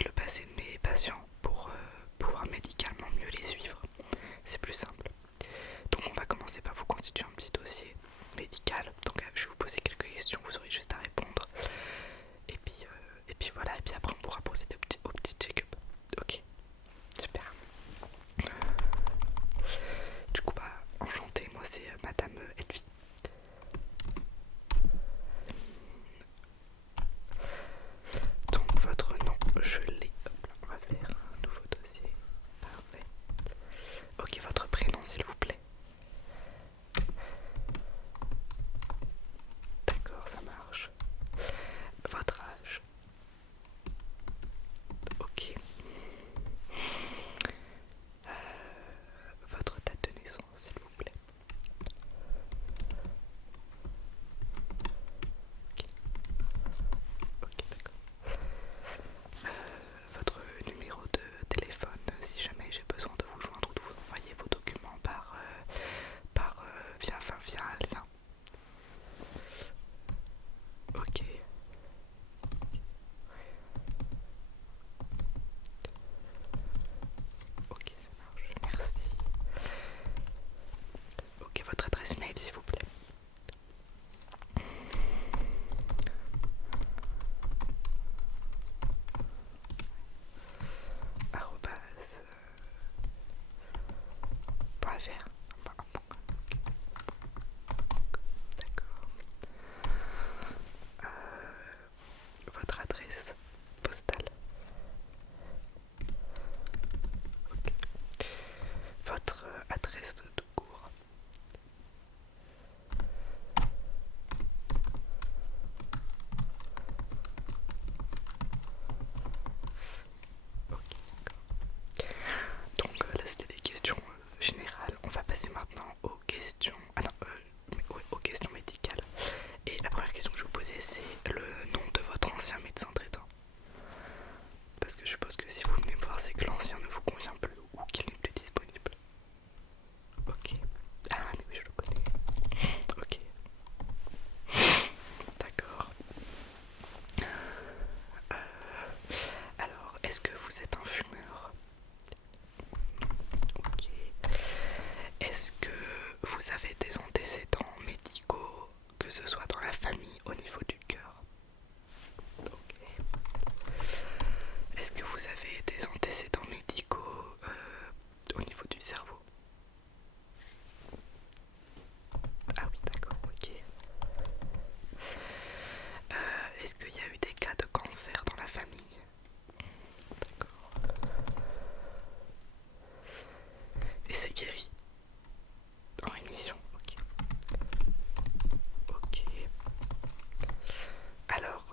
de le passer de mes patients pour pouvoir médicalement mieux les suivre. C'est plus simple. Donc on va commencer par vous constituer un petit dossier médical. Donc je vais vous poser quelques questions, vous aurez juste à répondre. Et puis voilà, et puis après on pourra procéder au petit check-up. Ok, super. Du coup bah enchantée, moi c'est Madame Elvie. Donc votre nom, je l'ai. Hop là, on va faire un nouveau dossier. Parfait. Ok, votre prénom s'il vous plaît. D'accord, ça marche. Votre âge. Ok. Votre date de naissance s'il vous plaît. Ok, d'accord. Votre numéro de téléphone, si jamais j'ai besoin de vous joindre ou de vous envoyer vos documents via un lien. Ok. Ok, ça marche. Merci. Ok, votre adresse mail s'il vous plaît. Arrobase .fr. D'accord. Votre adresse postale. Ok. Votre adresse de tout court. Ok, d'accord. Donc là c'était des questions générales. On va passer maintenant aux questions. Ah non, ouais, aux questions médicales. Et la première question que je vais vous poser c'est le nom de votre ancien médecin traitant. Parce que je suppose que si vous venez me voir c'est que l'ancien ne vous convient plus ou qu'il n'est plus disponible. Ok. Ah mais oui je le connais. Ok. D'accord. Alors, est-ce que vous êtes un fumeur? Ok. Est-ce que vous avez des antécédents médicaux, que ce soit dans la famille au niveau du cœur? Ok. Est-ce que vous avez des antécédents médicaux au niveau du cerveau? Ah oui, d'accord, ok. Est-ce qu'il y a eu des cas de cancer dans la famille? D'accord. Et c'est guéri? En rémission, ok. Ok. Alors,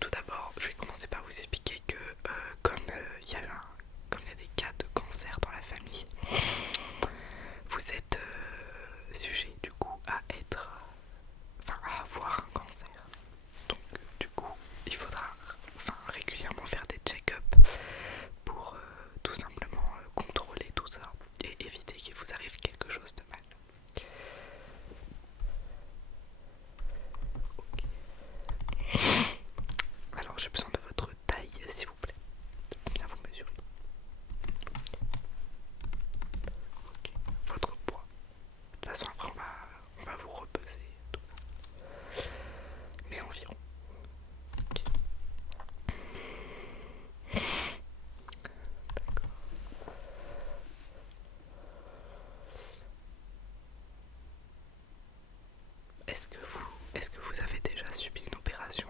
tout d'abord, je vais commencer par vous expliquer que comme comme il y a des cas de cancer dans la famille, vous êtes sujet du coup à avoir un cancer. Donc du coup, il faudra régulièrement faire des check-up pour tout simplement contrôler tout ça et éviter qu'il vous arrive quelque chose de mal. Ok. Alors j'ai besoin de votre taille s'il vous plaît. Combien vous mesurez? Ok. Votre poids. De toute façon après on va vous repeser tout ça. Mais environ. Ok. D'accord. Est-ce que vous avez déjà subi une opération?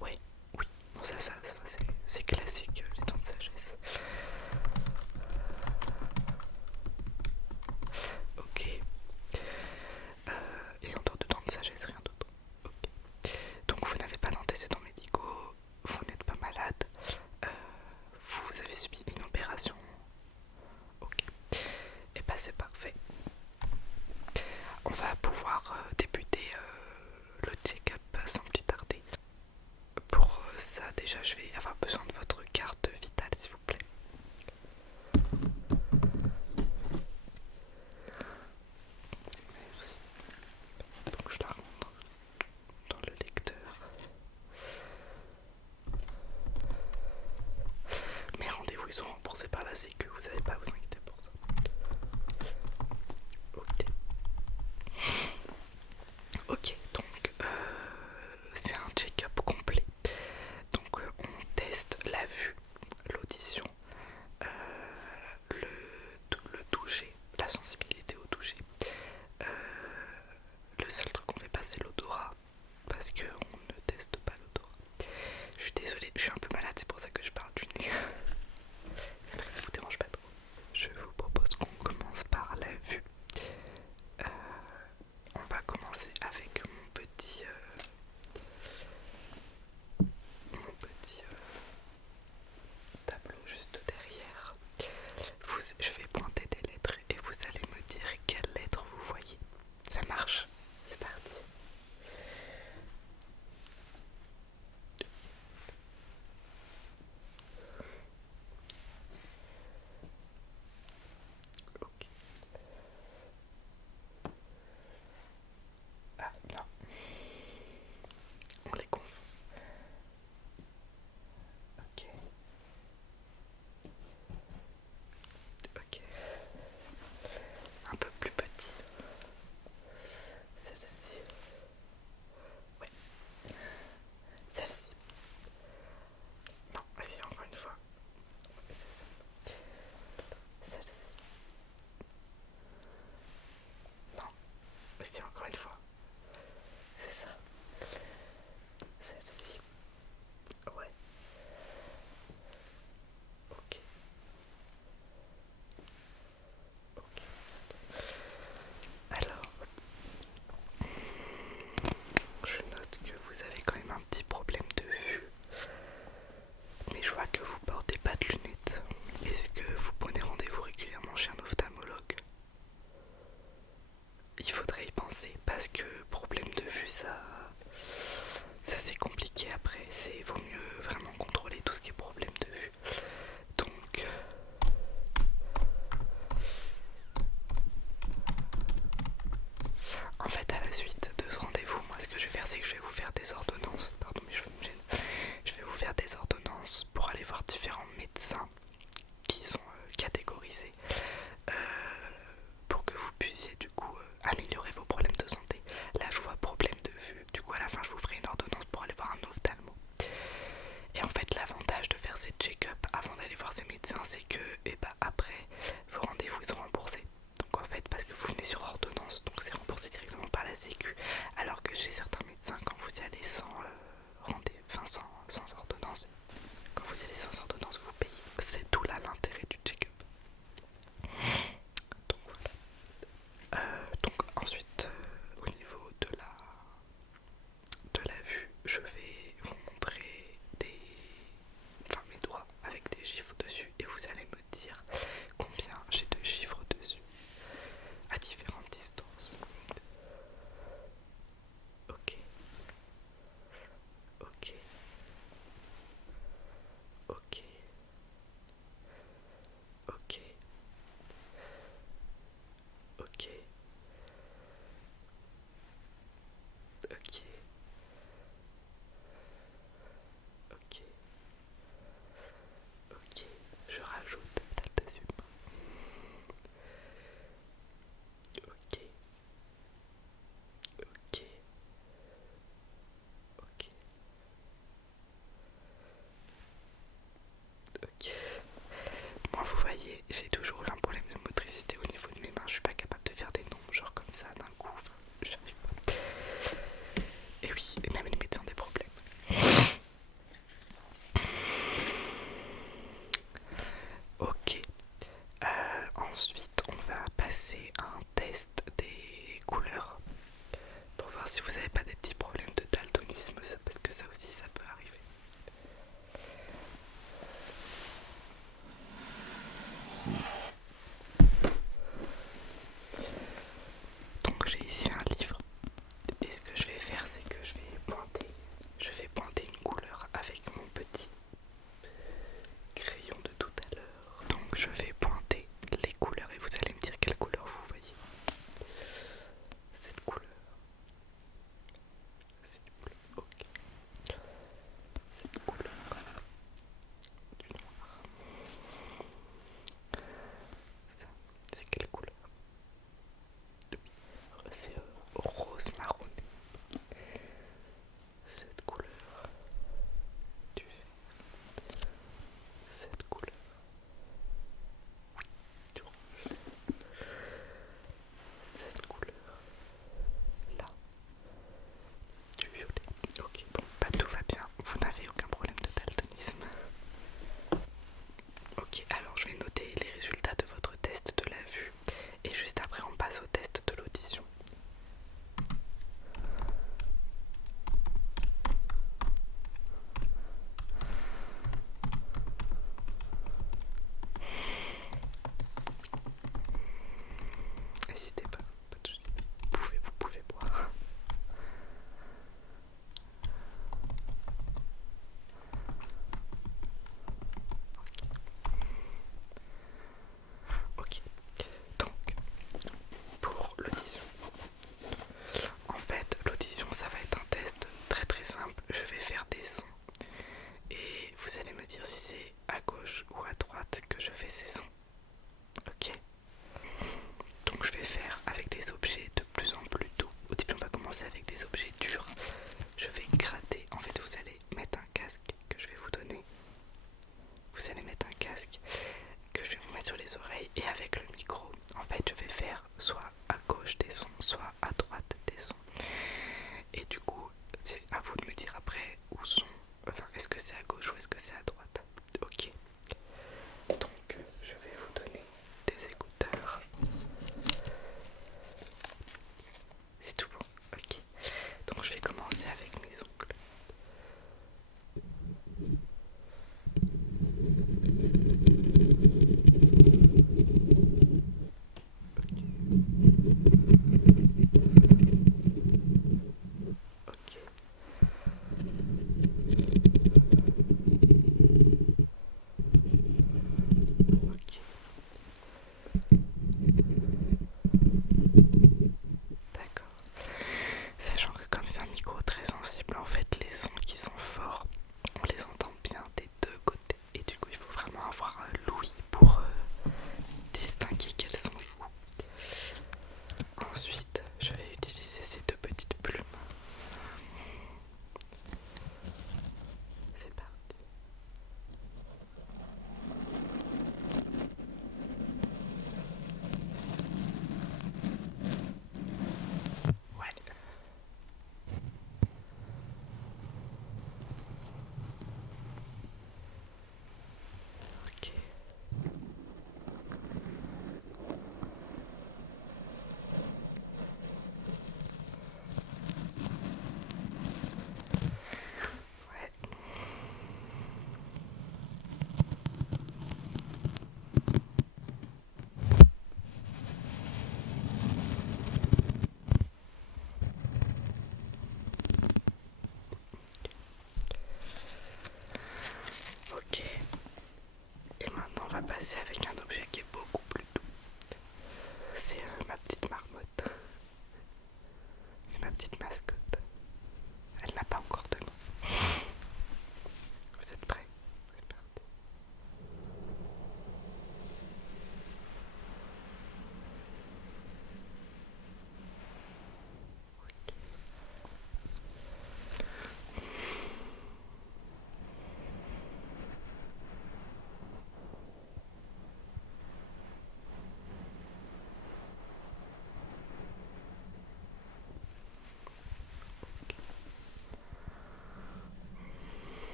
Oui, oui. Bon, c'est classique, les dents de sagesse. Ok. Et en dehors de dents de sagesse, rien d'autre. Ok. Donc vous n'avez pas d'antécédents médicaux, vous n'êtes pas malade, euh, vous avez subi une opération. Ok. Et bah c'est parfait. On va pouvoir débuter le check-up sans plus tarder. Pour ça, déjà, je vais avoir besoin de votre carte vitale, s'il vous plaît. Merci. Donc, je la rentre dans le lecteur.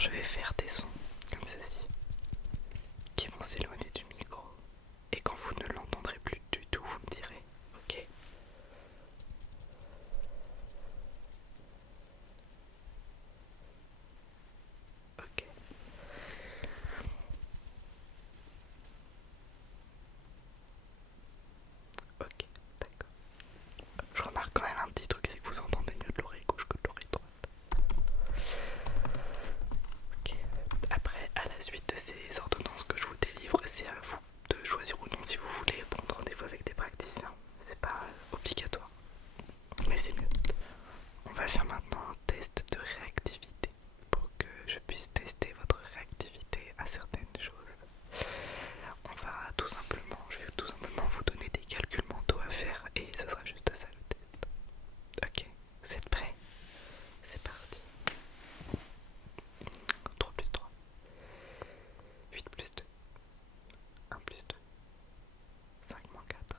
je vais faire des sons comme ceci qui vont s'éloigner du micro. Et quand vous ne l'entendrez plus du tout, vous me direz ok. Ok. Ok, d'accord. Je remarque quand même un petit truc, c'est que vous entendez mieux de l'oreille gauche que de l'oreille droite. Ok. Après, à la suite de ces ordonnances que je vous délivre, c'est à vous de choisir ou non si vous voulez prendre rendez-vous avec des praticiens. C'est pas obligatoire, mais c'est mieux. On va faire maintenant un test de réactivité pour que je puisse tester votre réactivité à certaines choses. Je vais tout simplement vous donner des calculs mentaux à faire et ce sera juste ça le test. Ok, vous êtes prêts? C'est parti. 3 plus 3. 8 plus 2. 1 plus 2. 5 moins 4.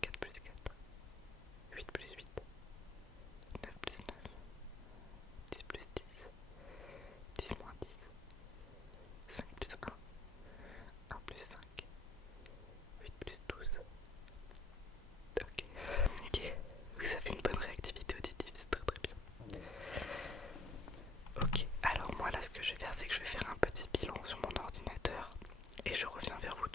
4 plus 4. 8 plus 8. 9 plus 9. 10 plus 10. 10 moins 10. 5 plus 1. 1 plus 5. 8 plus 12. Ok. Ok. Vous avez une bonne réactivité auditive, c'est très très bien. Ok. Alors moi là ce que je vais faire c'est que je vais faire un petit bilan sur mon ordinateur et je reviens vers vous